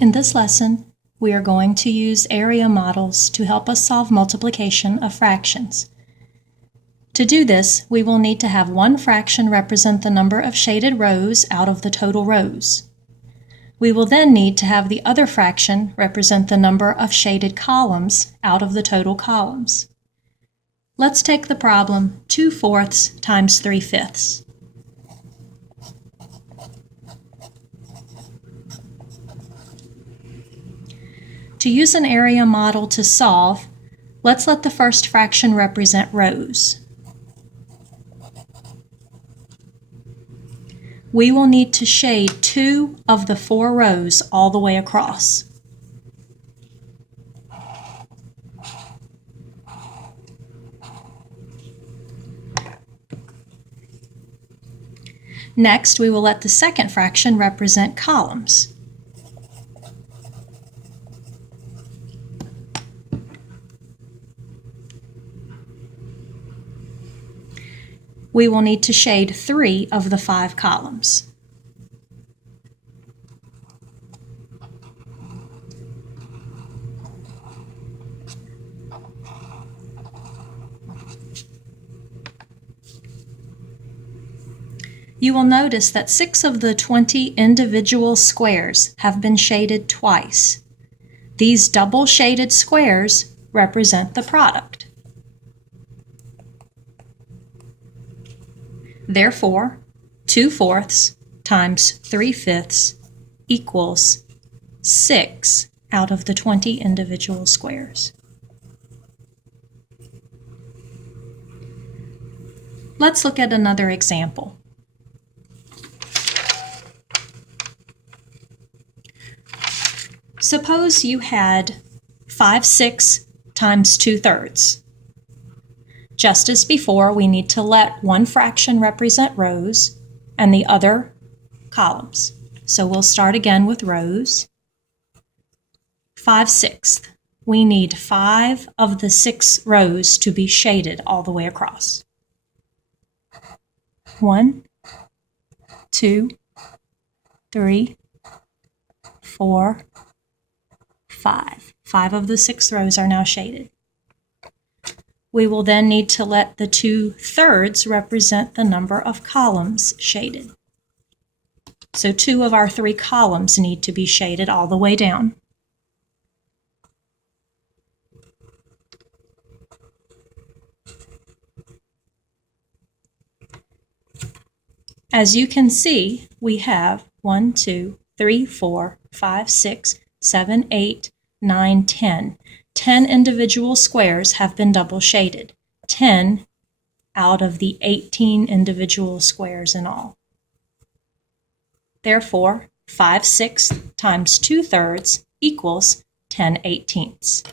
In this lesson, we are going to use area models to help us solve multiplication of fractions. To do this, we will need to have one fraction represent the number of shaded rows out of the total rows. We will then need to have the other fraction represent the number of shaded columns out of the total columns. Let's take the problem 2/4 times 3/5. To use an area model to solve, let's let the first fraction represent rows. We will need to shade 2 of the 4 rows all the way across. Next, we will let the second fraction represent columns. We will need to shade 3 of the 5 columns. You will notice that 6 of the 20 individual squares have been shaded twice. These double shaded squares represent the product. Therefore, 2/4 times 3/5 equals 6 out of the 20 individual squares. Let's look at another example. Suppose you had 5/6 times 2/3. Just as before, we need to let one fraction represent rows and the other columns. So we'll start again with rows. 5/6. We need 5 of the 6 rows to be shaded all the way across. 1, 2, 3, 4, 5. 5 of the 6 rows are now shaded. We will then need to let the 2/3 represent the number of columns shaded. So 2 of our 3 columns need to be shaded all the way down. As you can see, we have 1, 2, 3, 4, 5, 6, 7, 8, 9, 10. 10 individual squares have been double shaded, 10 out of the 18 individual squares in all. Therefore, 5/6 times 2/3 equals 10/18.